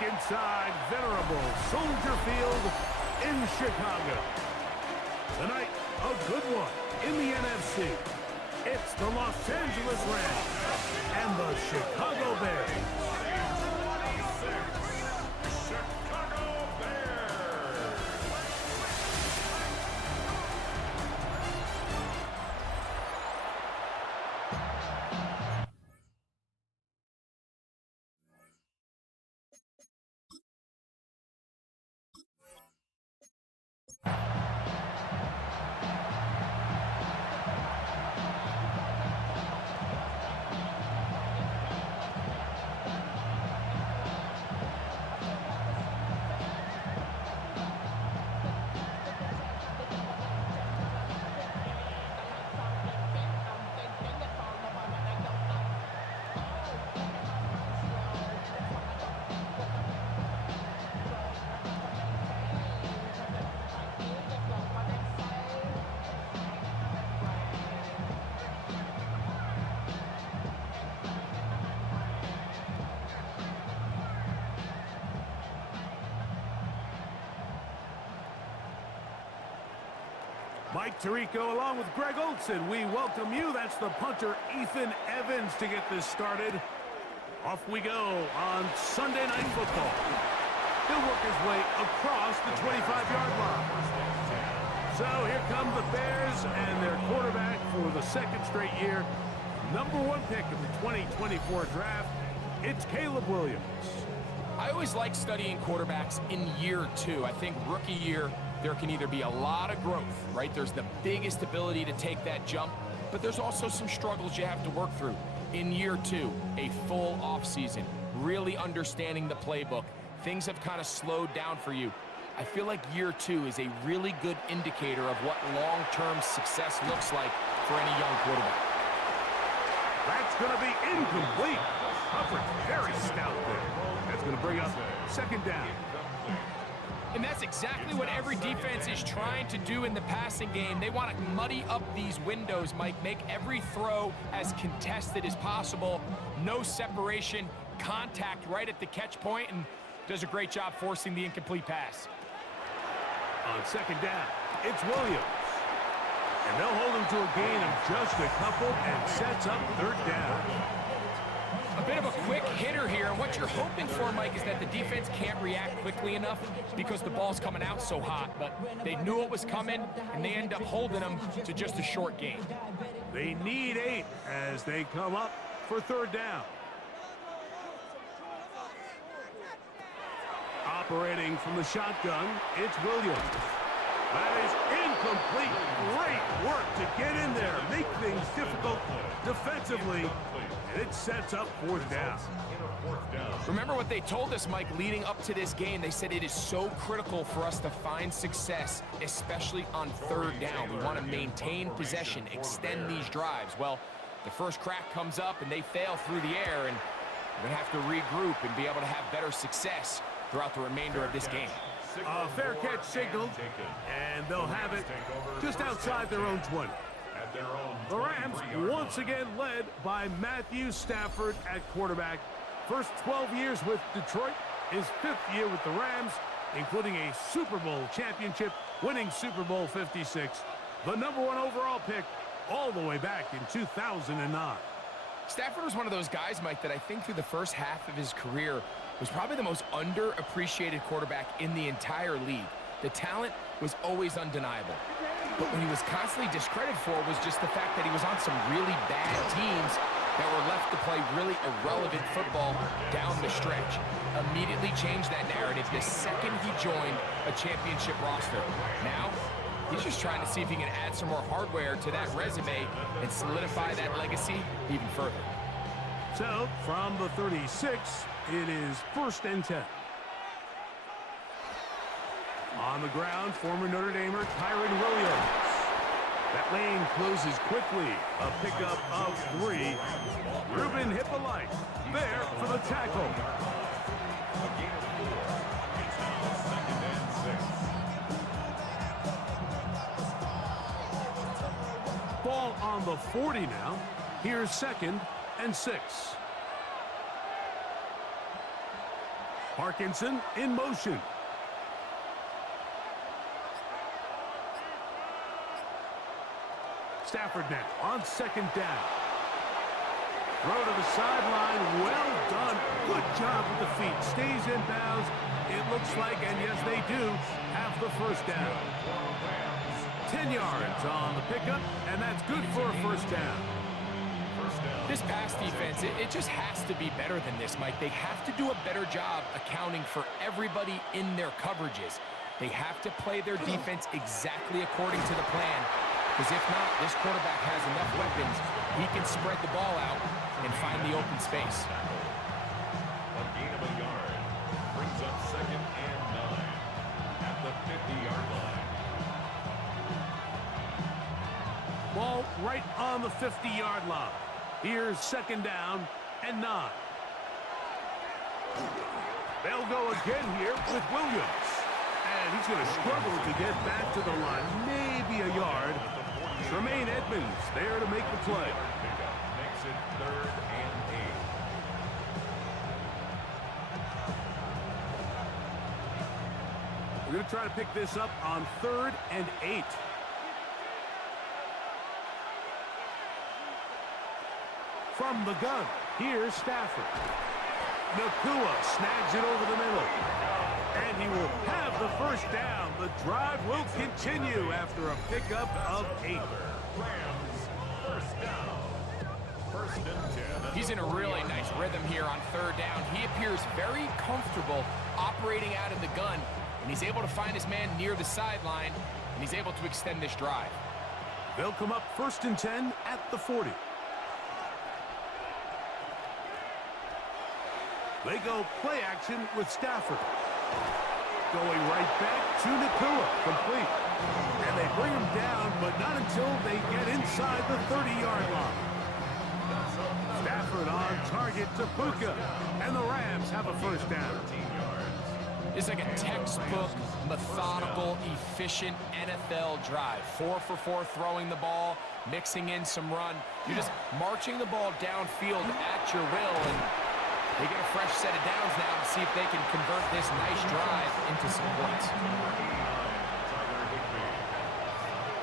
back inside venerable Soldier Field in Chicago. Tonight, a good one in the NFC. It's the Los Angeles Rams and the Chicago Bears. Chicago Bears. Mike Tirico along with Greg Olson. We welcome you. That's the punter, Ethan Evans, to get this started. Off we go on Sunday Night Football. He'll work his way across the 25-yard line. So here come the Bears and their quarterback for the second straight year. #1 pick of the 2024 draft. It's Caleb Williams. I always like studying quarterbacks in year 2. I think rookie year, there can either be a lot of growth, right? There's the biggest ability to take that jump, but there's also some struggles you have to work through. In year 2, a full offseason, really understanding the playbook. Things have kind of slowed down for you. I feel like year 2 is a really good indicator of what long-term success looks like for any young quarterback. That's going to be incomplete. Coverage very stout there. That's going to bring up second down. And that's exactly what every defense is trying to do in the passing game. They want to muddy up these windows, Mike, make every throw as contested as possible. No separation, contact right at the catch point, and does a great job forcing the incomplete pass. On second down, it's Williams. And they'll hold him to a gain of just a couple and sets up third down. A bit of a quick hitter here, and what you're hoping for, Mike, is that the defense can't react quickly enough because the ball's coming out so hot, but they knew it was coming, and they end up holding them to just a short gain. They need 8 as they come up for third down. Operating from the shotgun, it's Williams. That is incomplete. Great work to get in there, make things difficult defensively, and it sets up fourth down. Remember what they told us, Mike, leading up to this game. They said it is so critical for us to find success, especially on third down. We want to maintain possession, extend these drives. Well, the first crack comes up, and they fail through the air, and we're going to have to regroup and be able to have better success throughout the remainder of this game. A fair catch signaled, and they'll have it just outside their own 20. The Rams once again led by Matthew Stafford at quarterback. First 12 years with Detroit, his 5th year with the Rams, including a Super Bowl championship, winning Super Bowl 56. The #1 overall pick all the way back in 2009. Stafford was one of those guys, Mike, that I think through the first half of his career was probably the most underappreciated quarterback in the entire league. The talent was always undeniable. But what he was constantly discredited for was just the fact that he was on some really bad teams that were left to play really irrelevant football down the stretch. Immediately changed that narrative the second he joined a championship roster. Now, he's just trying to see if he can add some more hardware to that resume and solidify that legacy even further. So, from the 36, it is 1st and 10. On the ground, former Notre Damer Kyren Williams. That lane closes quickly. A pickup of 3. Ruben Hippolyte there for the tackle. Ball on the 40 now. Here's 2nd and 6. Parkinson in motion. Stafford now on second down. Throw to the sideline. Well done. Good job with the feet. Stays in bounds. It looks like, and yes, they do, have the first down. 10 yards on the pickup, and that's good for a first down. This pass defense, it just has to be better than this, Mike. They have to do a better job accounting for everybody in their coverages. They have to play their defense exactly according to the plan, because if not, this quarterback has enough weapons. He can spread the ball out and find the open space. A gain of a yard brings up 2nd and 9 at the 50-yard line. Ball right on the 50-yard line. Here's 2nd down and 9. They'll go again here with Williams. And he's going to struggle to get back to the line. Maybe a yard. Tremaine Edmonds there to make the play. Makes it 3rd and 8. We're going to try to pick this up on 3rd and 8. From the gun, here's Stafford. Nakua snags it over the middle. And he will have the first down. The drive will continue after a pickup of 8. Rams, first down. 1st and 10. He's in a really nice rhythm here on 3rd down. He appears very comfortable operating out of the gun, and he's able to find his man near the sideline, and he's able to extend this drive. They'll come up 1st and 10 at the 40. They go play action with Stafford. Going right back to Nakua, complete. And they bring him down, but not until they get inside the 30-yard line. Stafford on target to Puka, and the Rams have a first down. It's like a textbook, methodical, efficient NFL drive. 4 for 4 throwing the ball, mixing in some run. You're just marching the ball downfield at your will, and they get a fresh set of downs now to see if they can convert this nice drive into some points.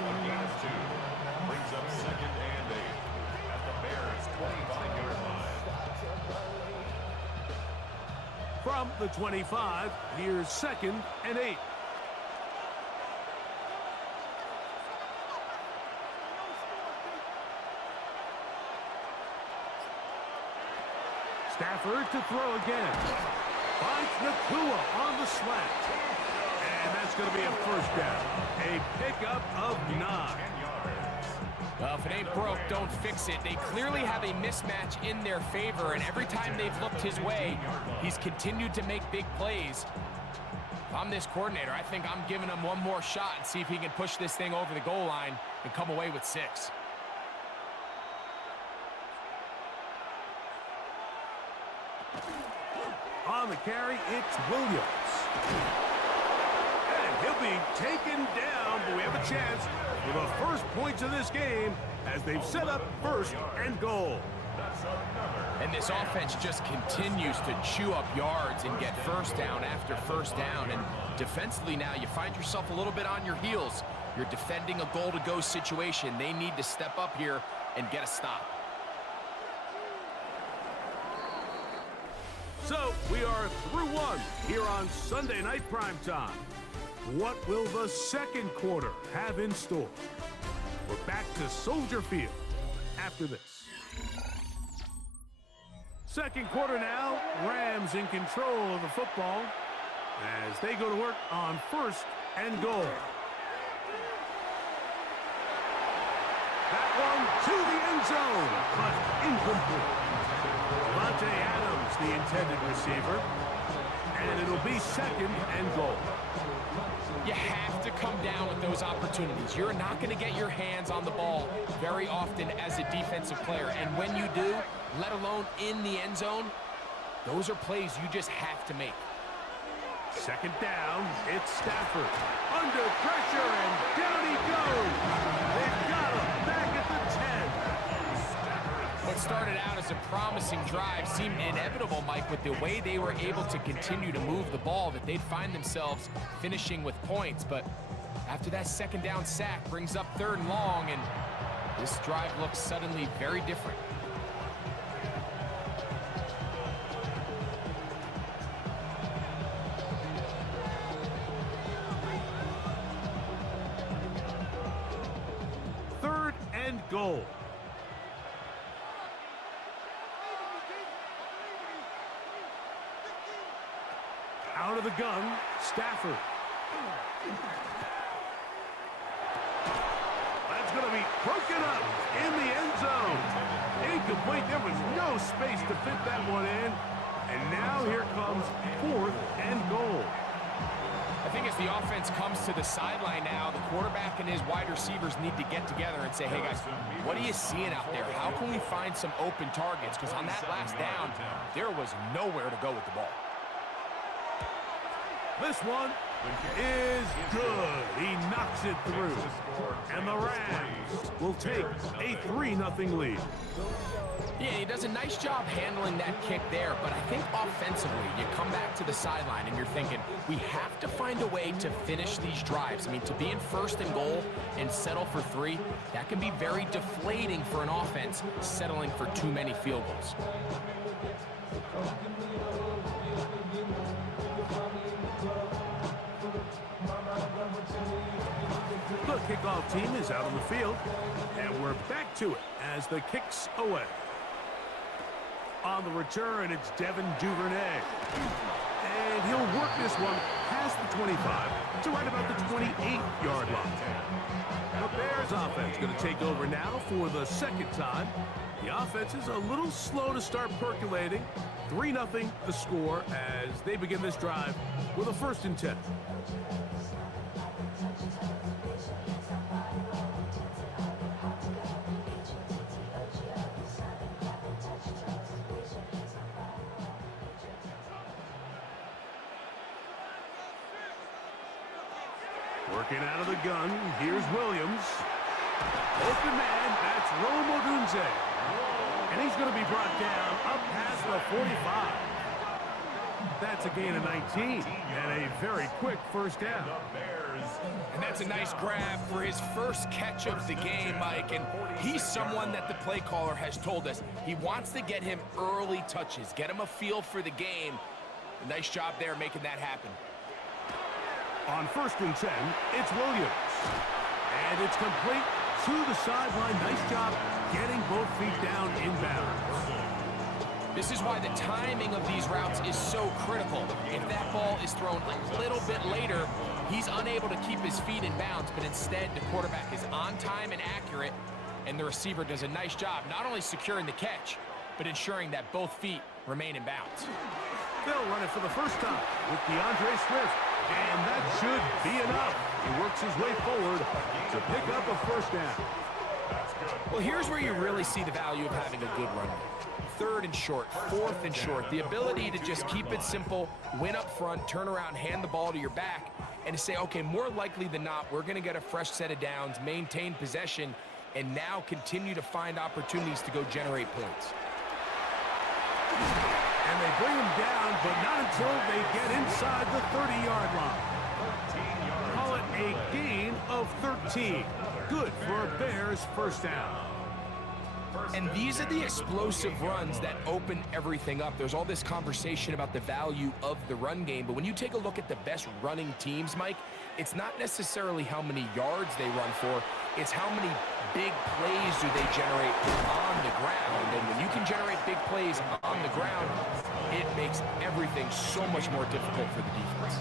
A gain of 2 brings up 2nd and 8 at the Bears' 25-yard line. From the 25, here's 2nd and 8. Stafford to throw again. Finds Nakua on the slant. And that's going to be a first down. A pickup of 9. Well, if it ain't broke, don't fix it. They clearly have a mismatch in their favor, and every time they've looked his way, he's continued to make big plays. If I'm this coordinator, I think I'm giving him one more shot and see if he can push this thing over the goal line and come away with 6. On the carry, it's Williams. And he'll be taken down, but we have a chance for the first points of this game as they've set up 1st and goal. And this offense just continues to chew up yards and get first down after first down. And defensively now, you find yourself a little bit on your heels. You're defending a goal-to-go situation. They need to step up here and get a stop. So we are through 1 here on Sunday Night Primetime. What will the second quarter have in store? We're back to Soldier Field after this. Second quarter now, Rams in control of the football as they go to work on 1st and goal. That one to the end zone, but incomplete. Devontae Adams, the intended receiver, and it'll be 2nd and goal. You have to come down with those opportunities. You're not going to get your hands on the ball very often as a defensive player. And when you do, let alone in the end zone, those are plays you just have to make. 2nd down, it's Stafford. Under pressure, and down he goes. They've got him back at the 10. But What started out as a promising drive seemed inevitable, Mike, with the way they were able to continue to move the ball, that they'd find themselves finishing with points. But after that second down sack brings up 3rd and long, and this drive looks suddenly very different. Third and goal. Out of the gun, Stafford. That's going to be broken up in the end zone. Incomplete. There was no space to fit that one in. And now here comes 4th and goal. I think as the offense comes to the sideline now, the quarterback and his wide receivers need to get together and say, hey guys, what are you seeing out there? How can we find some open targets? Because on that last down, there was nowhere to go with the ball. This one is good. He knocks it through. And the Rams will take a 3-0 lead. Yeah, he does a nice job handling that kick there, but I think offensively, you come back to the sideline and you're thinking, we have to find a way to finish these drives. I mean, to be in 1st and goal and settle for 3, that can be very deflating for an offense settling for too many field goals. The kickoff team is out on the field, and we're back to it as the kick's away. On the return, it's Devin Duvernay. And he'll work this one past the 25 to right about the 28-yard line. The Bears offense going to take over now for the 2nd time. The offense is a little slow to start percolating. 3-0 the score as they begin this drive with a 1st and 10. Working out of the gun, here's Williams. Open man, that's Rome Odunze. And he's going to be brought down up past the 45. That's a gain of 19 and a very quick 1st down. And that's a nice grab for his first catch of the game, Mike. And he's someone that the play caller has told us he wants to get him early touches, get him a feel for the game. A nice job there making that happen. On 1st and 10, it's Williams. And it's complete to the sideline. Nice job getting both feet down inbounds. This is why the timing of these routes is so critical. If that ball is thrown a little bit later, he's unable to keep his feet in bounds, but instead the quarterback is on time and accurate, and the receiver does a nice job not only securing the catch, but ensuring that both feet remain in bounds. They'll run it for the 1st time with DeAndre Swift. And that should be enough. He works his way forward to pick up a 1st down. Well, here's where you really see the value of having a good run. 3rd and short, 4th and short. The ability to just keep it simple, win up front, turn around, hand the ball to your back, and to say, okay, more likely than not, we're going to get a fresh set of downs, maintain possession, and now continue to find opportunities to go generate points. And they bring him down, but not until they get inside the 30-yard line. Call it a gain of 13. Good for a Bears 1st down. And these are the explosive runs that open everything up. There's all this conversation about the value of the run game, but when you take a look at the best running teams, Mike, it's not necessarily how many yards they run for, it's how many big plays do they generate on the ground. And when you can generate big plays on the ground, it makes everything so much more difficult for the defense.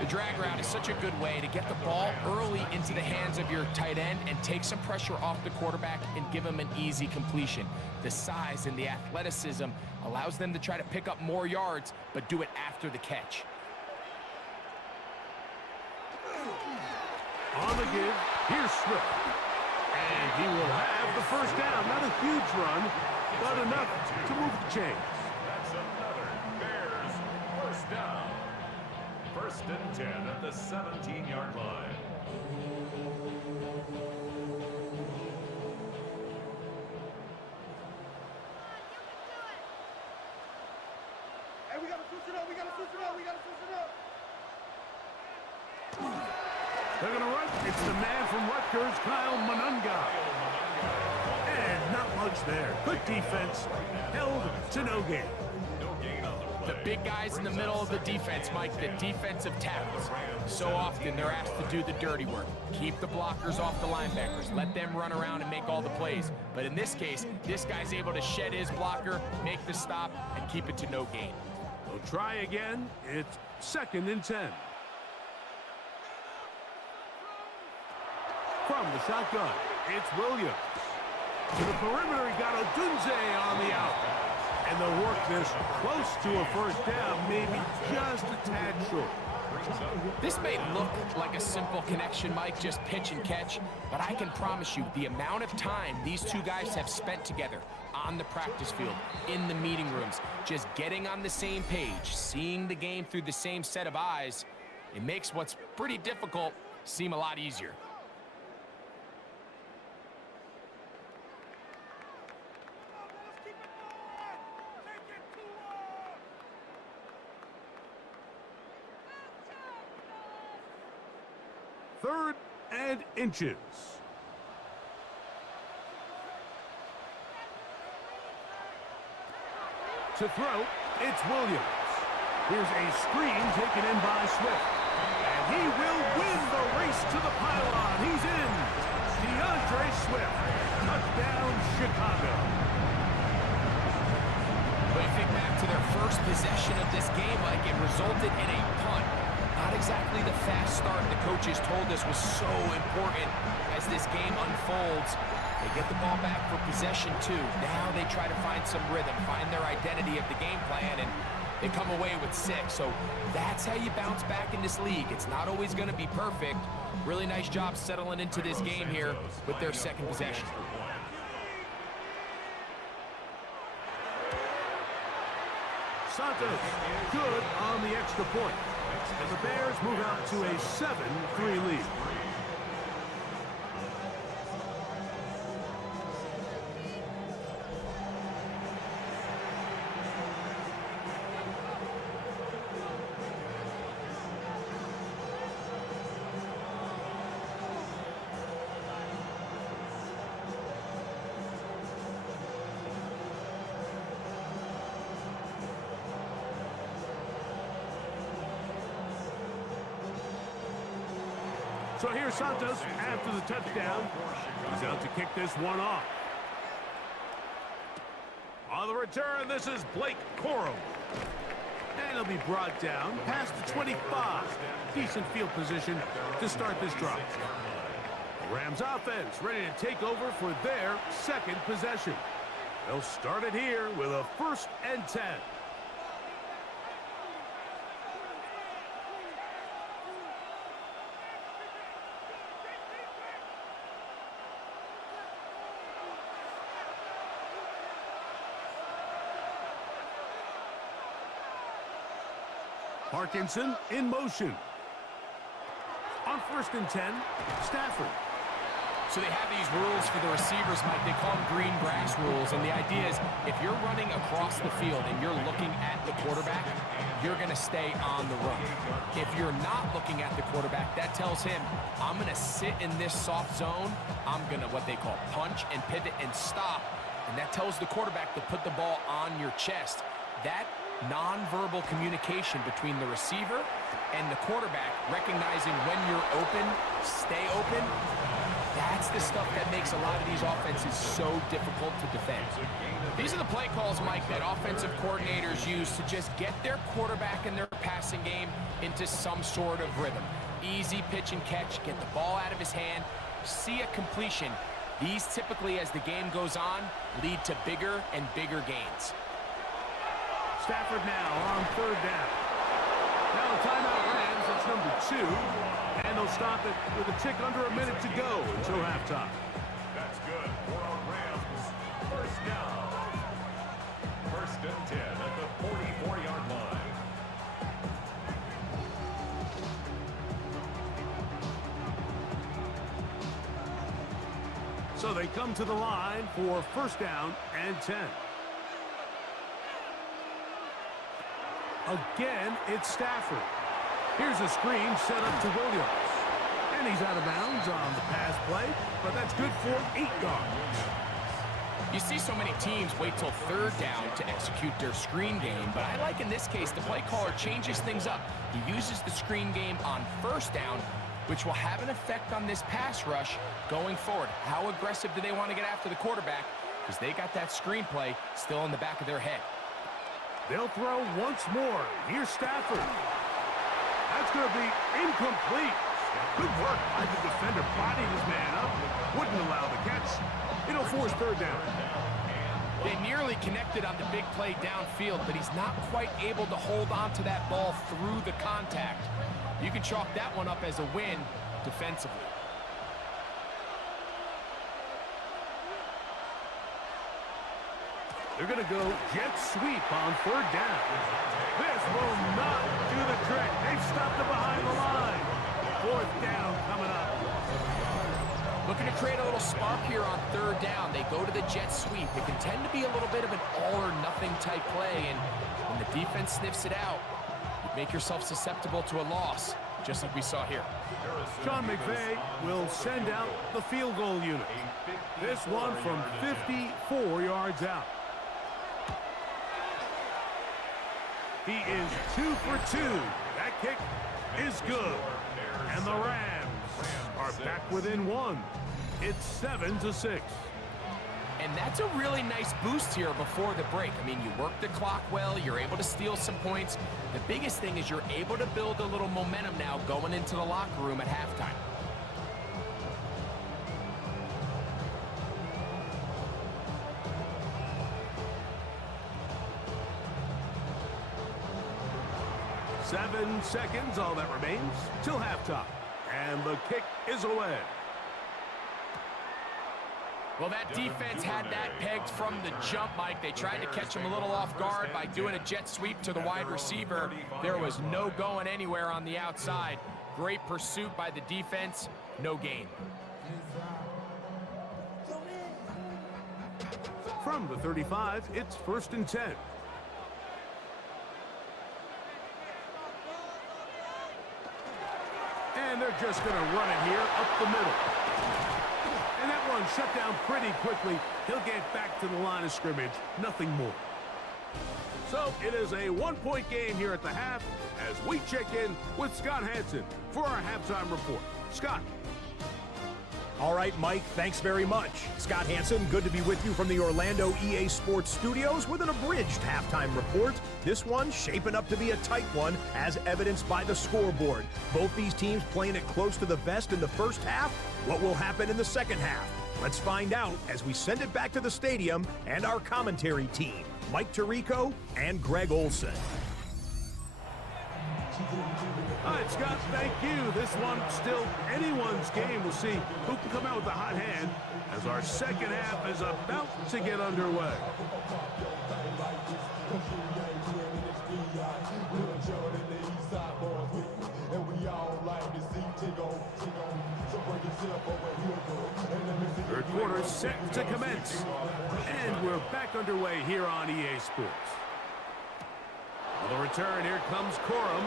The drag route is such a good way to get the ball early into the hands of your tight end and take some pressure off the quarterback and give him an easy completion. The size and the athleticism allows them to try to pick up more yards, but do it after the catch. On the give, here's Swift. And he will have the 1st down. Not a huge run, but enough to move the chains. That's another Bears 1st down. 1st and 10 at the 17-yard line. They're going to run. It's the man from Rutgers, Kyle Monunga. And not much there. Good defense. Held to no gain. The big guys in the middle of the defense, Mike, the defensive tackles. So often they're asked to do the dirty work. Keep the blockers off the linebackers. Let them run around and make all the plays. But in this case, this guy's able to shed his blocker, make the stop, and keep it to no gain. They'll try again. It's 2nd and 10. From the shotgun, it's Williams. To the perimeter, he got Odunze on the out. And they'll work this close to a first down, maybe just a tad short. This may look like a simple connection, Mike, just pitch and catch, but I can promise you the amount of time these two guys have spent together on the practice field, in the meeting rooms, just getting on the same page, seeing the game through the same set of eyes, it makes what's pretty difficult seem a lot easier. Third and inches. To throw, it's Williams. Here's a screen taken in by Swift. And he will win the race to the pylon. He's in. DeAndre Swift. Touchdown, Chicago. But you think back to their first possession of this game, Mike, it resulted in a punt. Not exactly the fast start the coaches told us was so important as this game unfolds. They get the ball back for possession 2. Now they try to find some rhythm, find their identity of the game plan, and they come away with 6. So that's how you bounce back in this league. It's not always going to be perfect. Really nice job settling into this game here with their second possession. Santos good on the extra point. And the Bears move out to a 7-3 lead. So here's Santos after the touchdown. He's out to kick this one off. On the return, this is Blake Corum. And he'll be brought down past the 25. Decent field position to start this drive. The Rams offense ready to take over for their second possession. They'll start it here with a 1st and 10. Parkinson in motion. On 1st and 10, Stafford. So they have these rules for the receivers, Mike. They call them green grass rules. And the idea is if you're running across the field and you're looking at the quarterback, you're going to stay on the run. If you're not looking at the quarterback, that tells him, I'm going to sit in this soft zone. I'm going to what they call punch and pivot and stop. And that tells the quarterback to put the ball on your chest. That nonverbal communication between the receiver and the quarterback, recognizing when you're open, stay open, that's the stuff that makes a lot of these offenses so difficult to defend. These are the play calls, Mike, that offensive coordinators use to just get their quarterback and their passing game into some sort of rhythm. Easy pitch and catch, get the ball out of his hand, see a completion. These typically, as the game goes on, lead to bigger and bigger gains. Stafford now on 3rd down. Now the timeout Rams, it's number 2. And they'll stop it with a tick under a minute to go until halftime. That's good for our Rams. 1st down. 1st and 10 at the 44-yard line. So they come to the line for 1st down and 10. Again, it's Stafford. Here's a screen set up to Williams. And he's out of bounds on the pass play, but that's good for 8 yards. You see so many teams wait till third down to execute their screen game, but I like in this case the play caller changes things up. He uses the screen game on first down, which will have an effect on this pass rush going forward. How aggressive do they want to get after the quarterback? Because they got that screenplay still in the back of their head. They'll throw once more. Here's Stafford. That's going to be incomplete. Good work by the defender, bodying his man up. Wouldn't allow the catch. It'll force third down. They nearly connected on the big play downfield, but he's not quite able to hold on to that ball through the contact. You can chalk that one up as a win defensively. They're going to go jet sweep on third down. This will not do the trick. They've stopped it behind the line. Fourth down coming up. Looking to create a little spark here on third down. They go to the jet sweep. It can tend to be a little bit of an all-or-nothing type play, and when the defense sniffs it out, you make yourself susceptible to a loss, just like we saw here. Sean McVay will send out the field goal unit. This one from 54 yards out. He is 2 for 2. That kick is good. And the Rams are back within 1. It's 7-6. And that's a really nice boost here before the break. I mean, you work the clock well, you're able to steal some points. The biggest thing is you're able to build a little momentum now going into the locker room at halftime. Seven seconds, all that remains, till halftime. And the kick is away. Well, that defense had that pegged from the jump, Mike. They tried to catch him a little off guard by doing a jet sweep to the wide receiver. There was no going anywhere on the outside. Great pursuit by the defense, no gain. From the 35, it's 1st and 10. And they're just going to run it here up the middle. And that one shut down pretty quickly. He'll get back to the line of scrimmage. Nothing more. So it is a 1-point game here at the half as we check in with Scott Hansen for our halftime report. Scott. All right, Mike, thanks very much. Scott Hansen, good to be with you from the Orlando EA Sports Studios with an abridged halftime report. This one shaping up to be a tight one, as evidenced by the scoreboard. Both these teams playing it close to the vest in the first half. What will happen in the second half? Let's find out as we send it back to the stadium and our commentary team, Mike Tirico and Greg Olson. All right, Scott, thank you. This one still anyone's game. We'll see who can come out with the hot hand as our second half is about to get underway. Third quarter set to commence. And we're back underway here on EA Sports. For the return, here comes Corum.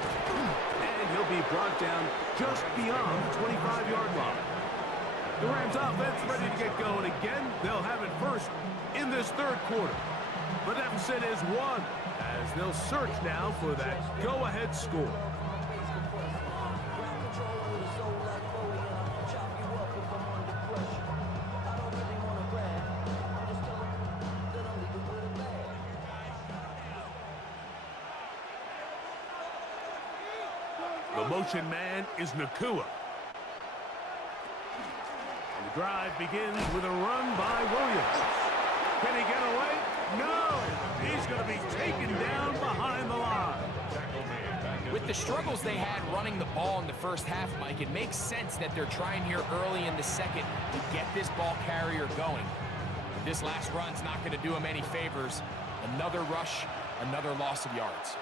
And he'll be brought down just beyond the 25-yard line. The Rams offense ready to get going again. They'll have it first in this third quarter. The deficit is 1 as they'll search now for that go-ahead score. The motion man is Nakua. And the drive begins with a run by Williams. Can he get away? No! He's going to be taken down behind the line. With the struggles they had running the ball in the first half, Mike, it makes sense that they're trying here early in the second to get this ball carrier going. This last run's not going to do him any favors. Another rush, another loss of yards.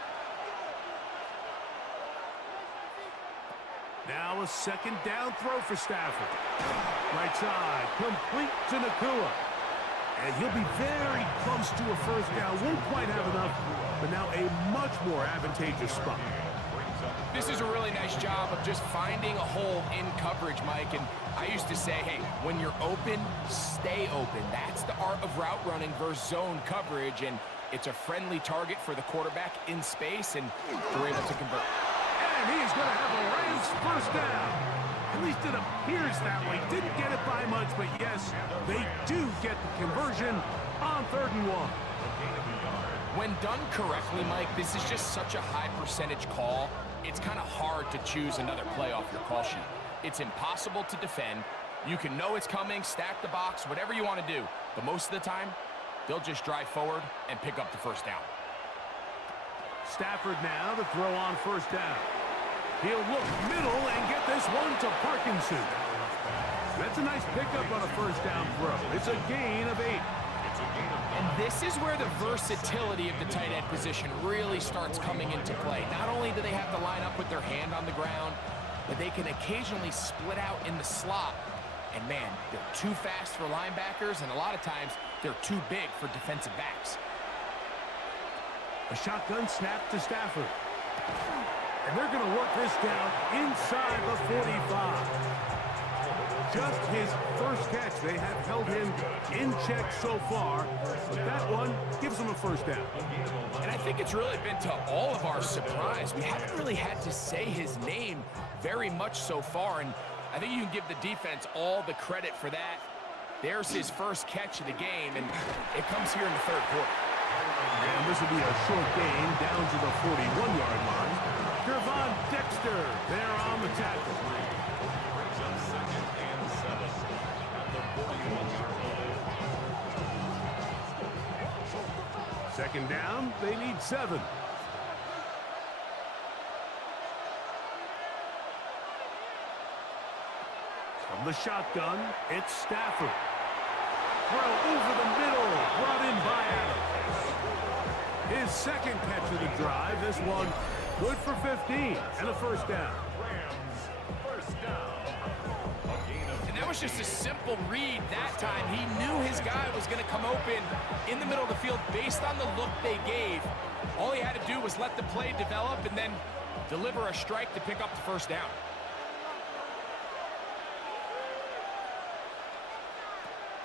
Now a second down throw for Stafford. Right side, complete to Nakua. And he'll be very close to a first down. Won't quite have enough, but now a much more advantageous spot. This is a really nice job of just finding a hole in coverage, Mike. And I used to say, hey, when you're open, stay open. That's the art of route running versus zone coverage. And it's a friendly target for the quarterback in space, and they're able to convert. And he's going to have a Rams first down. At least it appears that way. Didn't get it by much, but yes, they do get the conversion on 3rd and 1. When done correctly, Mike, this is just such a high percentage call. It's kind of hard to choose another play off your call sheet. It's impossible to defend. You can know it's coming, stack the box, whatever you want to do. But most of the time, they'll just drive forward and pick up the first down. Stafford now to throw on first down. He'll look middle and get this one to Parkinson. That's a nice pickup on a first down throw. It's a gain of 8. And this is where the versatility of the tight end position really starts coming into play. Not only do they have to line up with their hand on the ground, but they can occasionally split out in the slot. And man, they're too fast for linebackers, and a lot of times they're too big for defensive backs. A shotgun snap to Stafford. And they're going to work this down inside the 45. Just his first catch. They have held him in check so far, but that one gives him a first down. And I think it's really been to all of our surprise. We haven't really had to say his name very much so far, and I think you can give the defense all the credit for that. There's his first catch of the game, and it comes here in the 3rd quarter. And this will be a short gain down to the 41-yard line. Gervon Dexter there on the tackle. Second down, they need 7. From the shotgun, it's Stafford. Throw over the middle, brought in by Adams. His second catch of the drive, this one good for 15 and a first down. And that was just a simple read that time. He knew his guy was going to come open in the middle of the field based on the look they gave. All he had to do was let the play develop and then deliver a strike to pick up the first down.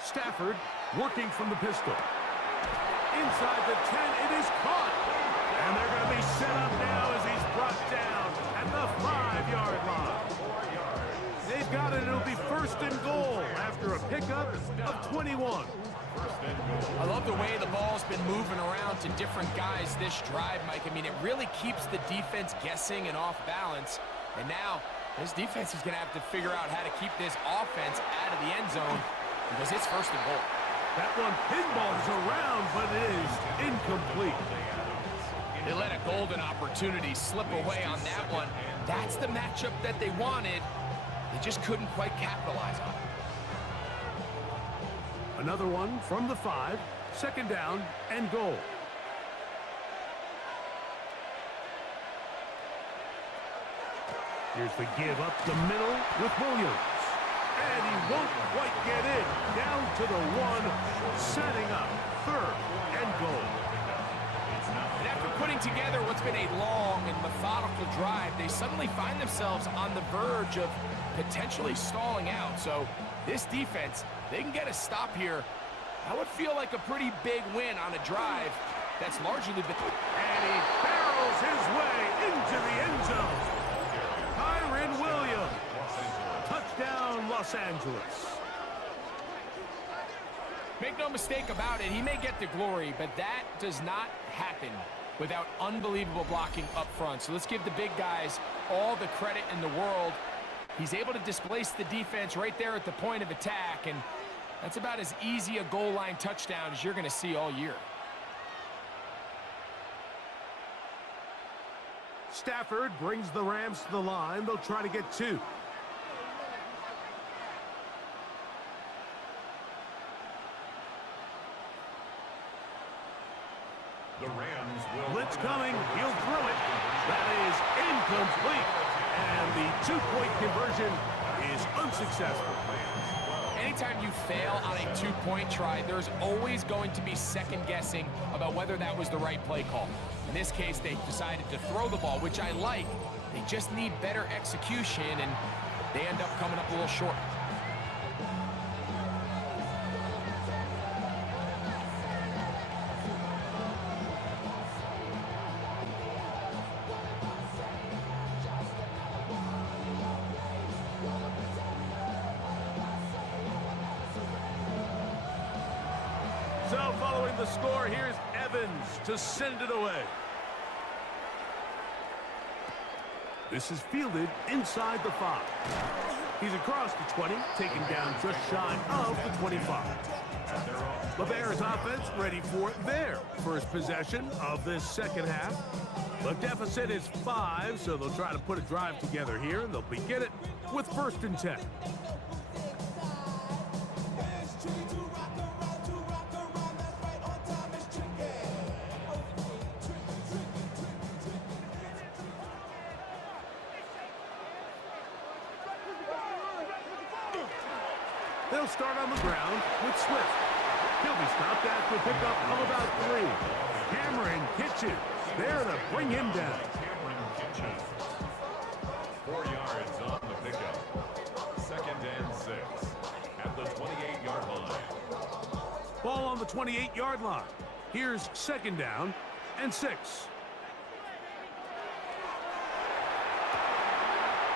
Stafford working from the pistol. Inside the 10, it is caught. And they're going to be set up now as he's brought down at the 5-yard line. They've got it. It'll be 1st and goal after a pickup of 21. I love the way the ball's been moving around to different guys this drive, Mike. I mean, it really keeps the defense guessing and off balance. And now this defense is going to have to figure out how to keep this offense out of the end zone because it's 1st and goal. That one pinballs around, but it is incomplete. They let a golden opportunity slip away on that one. That's the matchup that they wanted. They just couldn't quite capitalize on it. Another one from the 5, 2nd down and goal. Here's the give up the middle with Williams. And he won't quite get in. Down to the 1, setting up 3rd and goal. And after putting together what's been a long and methodical drive, they suddenly find themselves on the verge of potentially stalling out. So this defense, they can get a stop here. That would feel like a pretty big win on a drive that's largely been... And he barrels his way into the end zone. Kyren Williams. Touchdown, Los Angeles. Make no mistake about it, he may get the glory, but that does not happen without unbelievable blocking up front. So let's give the big guys all the credit in the world. He's able to displace the defense right there at the point of attack, and that's about as easy a goal line touchdown as you're going to see all year. Stafford brings the Rams to the line. They'll try to get 2. The Rams will... Blitz coming. He'll throw it. That is incomplete. And the 2-point conversion is unsuccessful. anytime you fail on a two-point try, there's always going to be second-guessing about whether that was the right play call. In this case, they decided to throw the ball, which I like. They just need better execution, and they end up coming up a little short. So following the score, here's Evans to send it away. This is fielded inside the 5. He's across the 20, taken down just shy of the 25. The Bears offense ready for their first possession of this second half. The deficit is 5, so they'll try to put a drive together here, and they'll begin it with 1st and 10. They'll start on the ground with Swift. He'll be stopped after a pickup of about 3. Cameron Kitchen there to bring him down. 4 yards on the pickup. 2nd and 6 at the 28-yard line. Ball on the 28-yard line. Here's 2nd down and 6.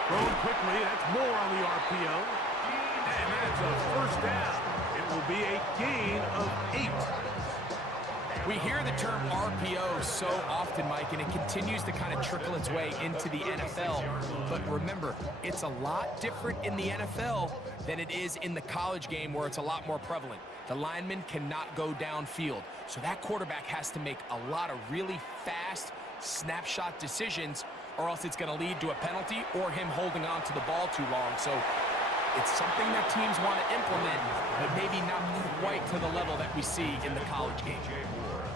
Thrown quickly, that's more on the RPO. And that's a 1st down. It will be a gain of 8. We hear the term RPO so often, Mike, and it continues to kind of trickle its way into the NFL. But remember, it's a lot different in the NFL than it is in the college game where it's a lot more prevalent. The lineman cannot go downfield. So that quarterback has to make a lot of really fast snapshot decisions, or else it's going to lead to a penalty or him holding on to the ball too long. So it's something that teams want to implement, but maybe not quite to the level that we see in the college game.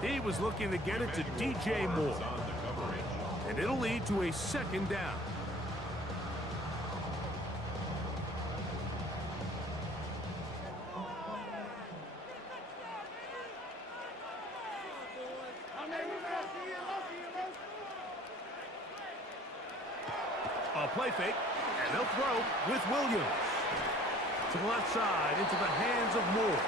He was looking to get it to DJ Moore. And it'll lead to a 2nd down. A play fake, and they'll throw with Williams. To the left side, into the hands of Moore.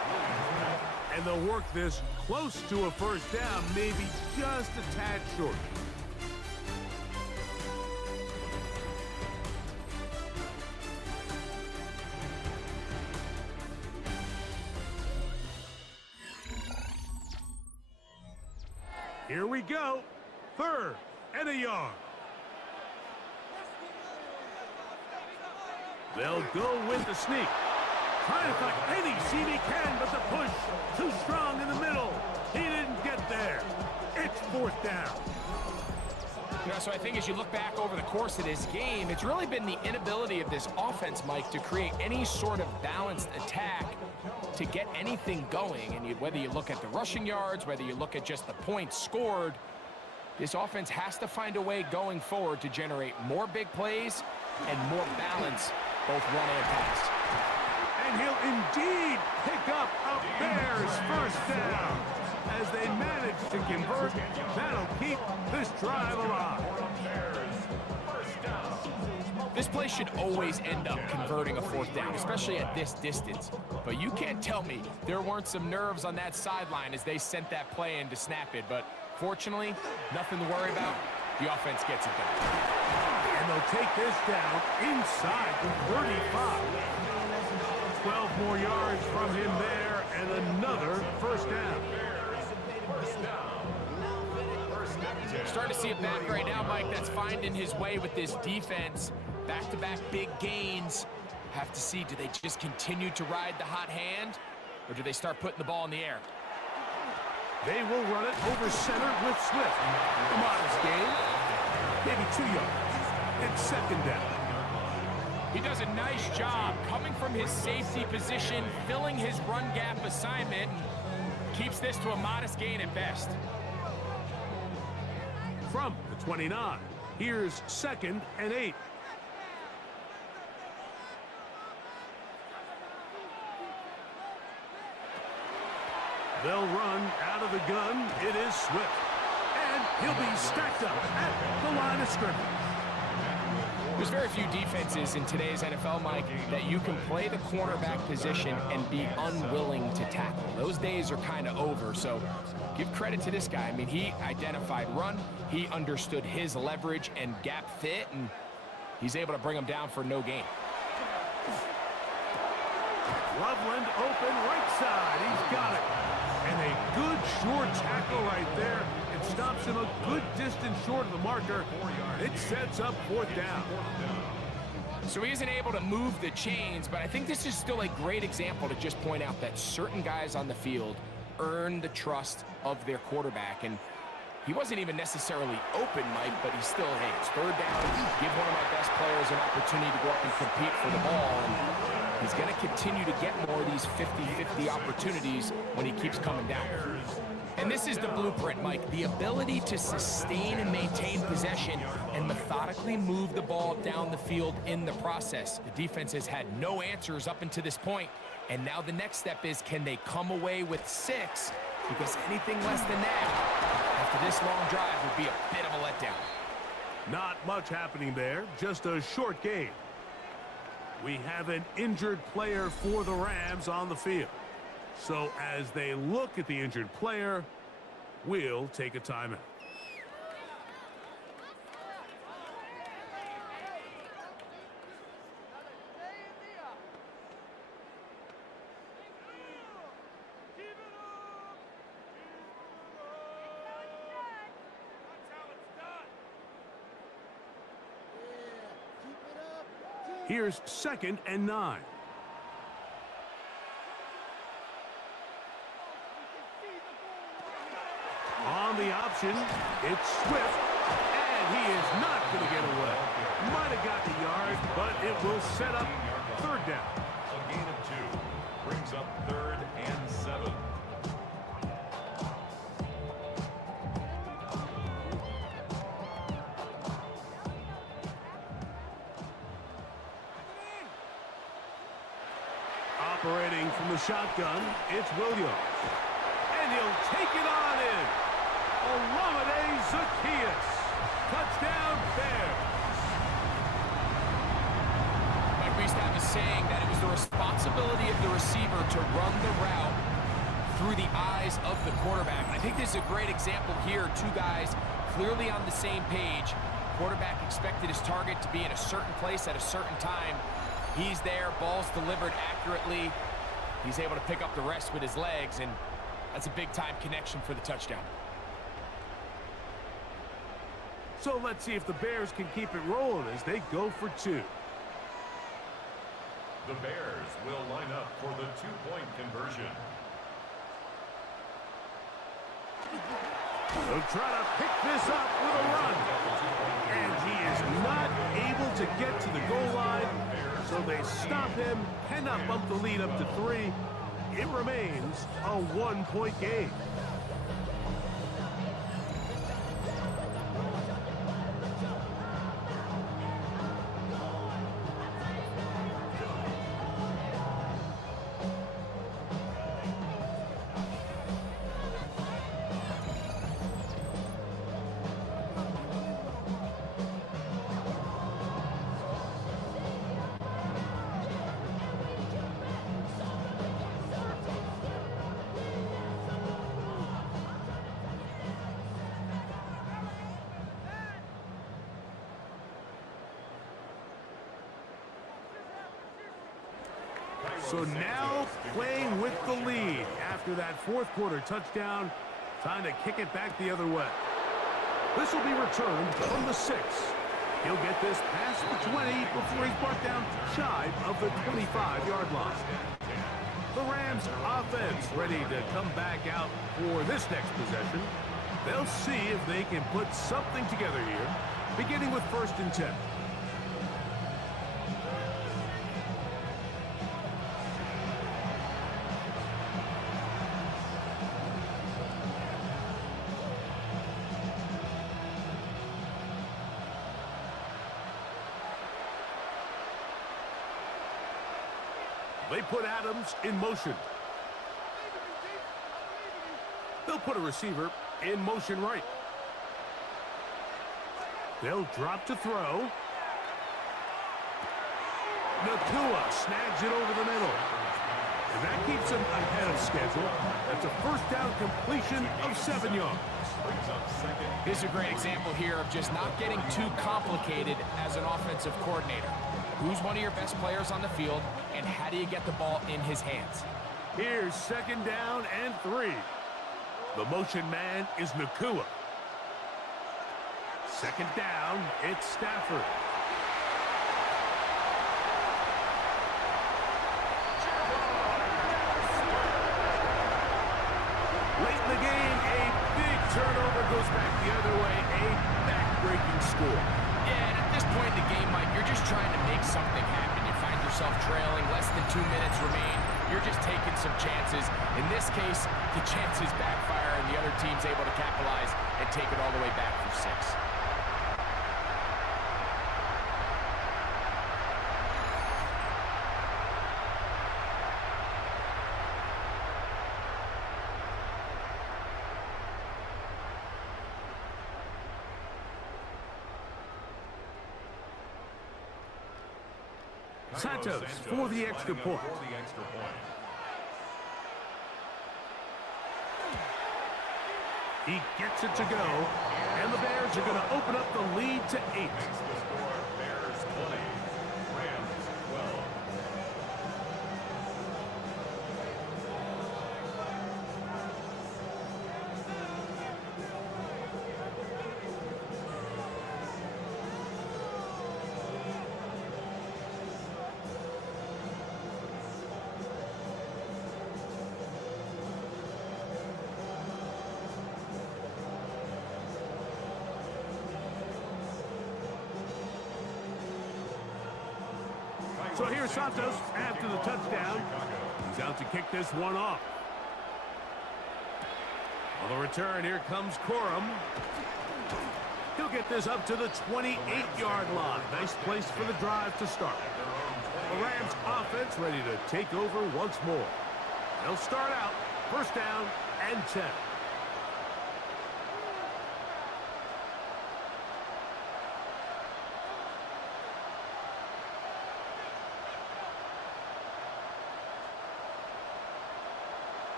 And they'll work this close to a 1st down, maybe just a tad short. Here we go. 3rd and a yard. They'll go with the sneak. Trying to find any seam he can, but the push too strong in the middle. He didn't get there. It's 4th down. You know, so I think as you look back over the course of this game, it's really been the inability of this offense, Mike, to create any sort of balanced attack to get anything going. And whether you look at the rushing yards, whether you look at just the points scored, this offense has to find a way going forward to generate more big plays and more balance, both run and pass. And he'll indeed pick up a Bears 1st down. As they manage to convert, that'll keep this drive alive. This play should always end up converting a 4th down, especially at this distance. But you can't tell me there weren't some nerves on that sideline as they sent that play in to snap it. But fortunately, nothing to worry about. The offense gets it done. And they'll take this down inside the 35. 12 more yards from him there, and another 1st down. Starting to see it back right now, Mike, that's finding his way with this defense. Back-to-back big gains. Have to see, do they just continue to ride the hot hand, or do they start putting the ball in the air? They will run it over center with Swift. A modest gain, maybe 2 yards. It's 2nd down. He does a nice job coming from his safety position, filling his run gap assignment, and keeps this to a modest gain at best. From the 29, here's 2nd and 8. They'll run out of the gun. It is Swift. And he'll be stacked up at the line of scrimmage. There's very few defenses in today's NFL, Mike, that you can play the cornerback position and be unwilling to tackle. Those days are kind of over, so give credit to this guy. I mean, he identified run, he understood his leverage and gap fit, and he's able to bring him down for no gain. Loveland open right side. He's got it. And a good short tackle right there. It stops him a good distance short of the marker. It sets up fourth down. So he isn't able to move the chains, but I think this is still a great example to just point out that certain guys on the field earn the trust of their quarterback. And he wasn't even necessarily open, Mike, but he's still, hey, it's third down. Give one of my best players an opportunity to go up and compete for the ball. And he's going to continue to get more of these 50-50 opportunities when he keeps coming down. And this is the blueprint, Mike. The ability to sustain and maintain possession and methodically move the ball down the field in the process. The defense has had no answers up until this point, and now the next step is, can they come away with 6? Because anything less than that, after this long drive, would be a bit of a letdown. Not much happening there, just a short game. We have an injured player for the Rams on the field. So as they look at the injured player, we'll take a timeout. Here's 2nd and 9. On the option, it's Swift, and he is not going to get away. Might have got the yard, but it will set up third down. A gain of 2 brings up 3rd and 7. Operating from the shotgun, it's Williams. And he'll take it on in. Olamide Zaccheaus. Touchdown, Bears. Mike, we used to have a saying that it was the responsibility of the receiver to run the route through the eyes of the quarterback. And I think this is a great example here. Two guys clearly on the same page. Quarterback expected his target to be in a certain place at a certain time. He's there, ball's delivered accurately. He's able to pick up the rest with his legs, and that's a big-time connection for the touchdown. So let's see if the Bears can keep it rolling as they go for 2. The Bears will line up for the 2-point conversion. They'll try to pick this up with a run. And he is not able to get to the goal line, so they stop him, and up the lead up to 3. It remains a 1-point game. So now playing with the lead after that 4th quarter touchdown. Time to kick it back the other way. This will be returned from the 6. He'll get this past the 20 before he's brought down shy of the 25-yard line. The Rams offense ready to come back out for this next possession. They'll see if they can put something together here, beginning with 1st and 10. They put Adams in motion. They'll put a receiver in motion right. They'll drop to throw. Nakua snags it over the middle. And that keeps him ahead of schedule. That's a first down completion of 7 yards. This is a great example here of just not getting too complicated as an offensive coordinator. Who's one of your best players on the field, and how do you get the ball in his hands? Here's 2nd down and 3. The motion man is Nakua. 2nd down, it's Stafford. Late in the game, a big turnover goes back the other way, a back-breaking score. Yeah, and at this point in the game, Mike, you're just trying to make something happen. You find yourself trailing, less than 2 minutes remain. You're just taking some chances. In this case, the chances backfire, and the other team's able to capitalize and take it all the way back for 6. Santos for the extra point. He gets it to go, and the Bears are going to open up the lead to 8. Bears 20, Rams 12. So here's Santos after the touchdown. He's out to kick this one off. On the return, here comes Corum. He'll get this up to the 28-yard line. Nice place for the drive to start. The Rams offense ready to take over once more. They'll start out 1st down and 10.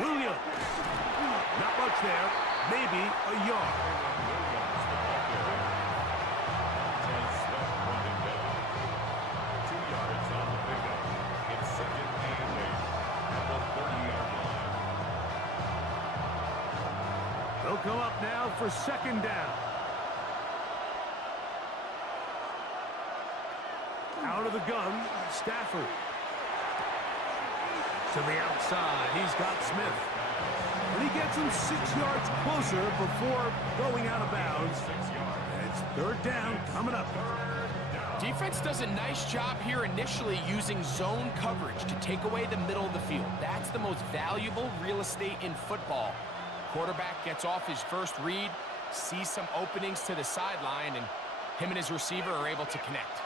Williams. Not much there. Maybe a yard. They'll come up now for 2nd down. Out of the gun, Stafford. To the outside, he's got Smith. And he gets him 6 yards closer before going out of bounds. It's 3rd down coming up. Defense does a nice job here initially using zone coverage to take away the middle of the field. That's the most valuable real estate in football. Quarterback gets off his first read, sees some openings to the sideline, and him and his receiver are able to connect.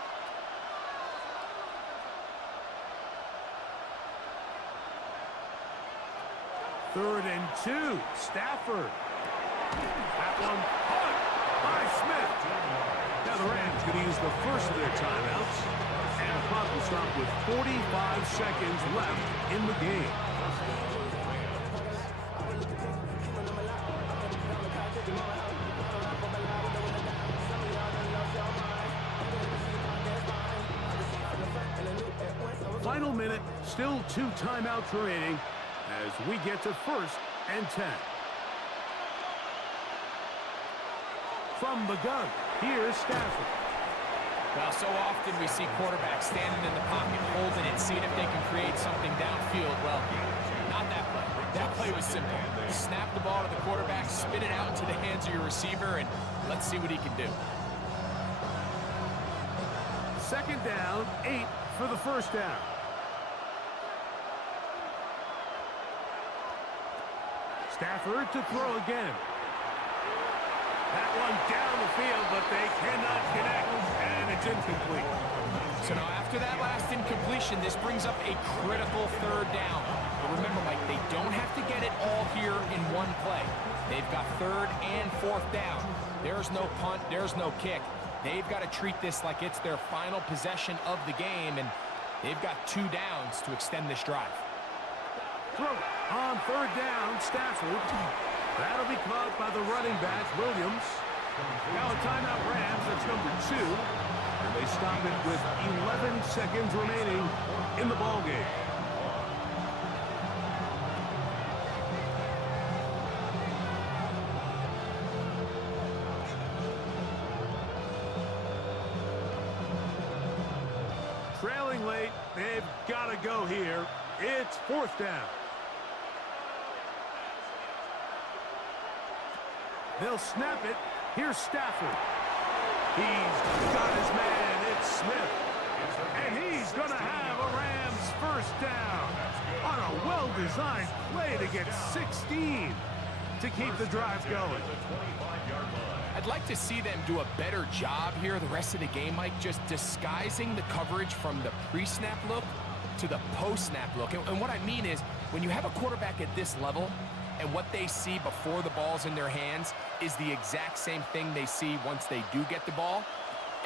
Third and 2, Stafford. That one caught by Smith. Now the Rams going to use the first of their timeouts, and a clock will stop with 45 seconds left in the game. Final minute, still 2 timeouts remaining as we get to 1st and 10. From the gun, here's Stafford. Well, so often we see quarterbacks standing in the pocket, holding it, seeing if they can create something downfield. Well, not that play. That play was simple. Snap the ball to the quarterback, spin it out into the hands of your receiver, and let's see what he can do. 2nd down, 8 for the 1st down. Stafford to throw again. That one down the field, but they cannot connect. And it's incomplete. So now after that last incompletion, this brings up a critical third down. But remember, Mike, they don't have to get it all here in one play. They've got third and fourth down. There's no punt, there's no kick. They've got to treat this like it's their final possession of the game, and they've got 2 downs to extend this drive. Throw on third down, Stafford. That'll be caught by the running back, Williams. Now a timeout Rams, that's number 2. And they stop it with 11 seconds remaining in the ballgame. Trailing late, they've got to go here. It's fourth down. They'll snap it. Here's Stafford. He's got his man. It's Smith. And he's going to have a Rams first down on a well-designed play to get 16 to keep the drive going. I'd like to see them do a better job here the rest of the game, Mike, just disguising the coverage from the pre-snap look to the post-snap look. And what I mean is, when you have a quarterback at this level, and what they see before the ball's in their hands is the exact same thing they see once they do get the ball,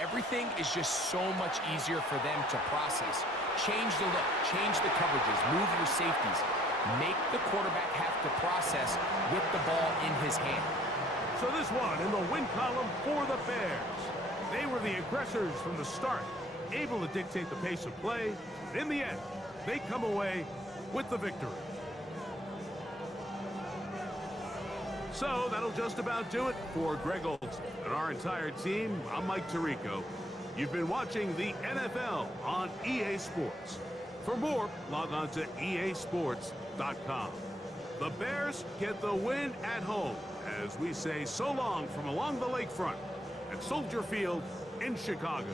everything is just so much easier for them to process. Change the look, change the coverages, move your safeties. Make the quarterback have to process with the ball in his hand. So this one in the win column for the Bears. They were the aggressors from the start, able to dictate the pace of play. In the end, they come away with the victory. So that'll just about do it for Greg Olsen and our entire team. I'm Mike Tirico. You've been watching the NFL on EA Sports. For more, log on to easports.com. The Bears get the win at home as we say so long from along the lakefront at Soldier Field in Chicago.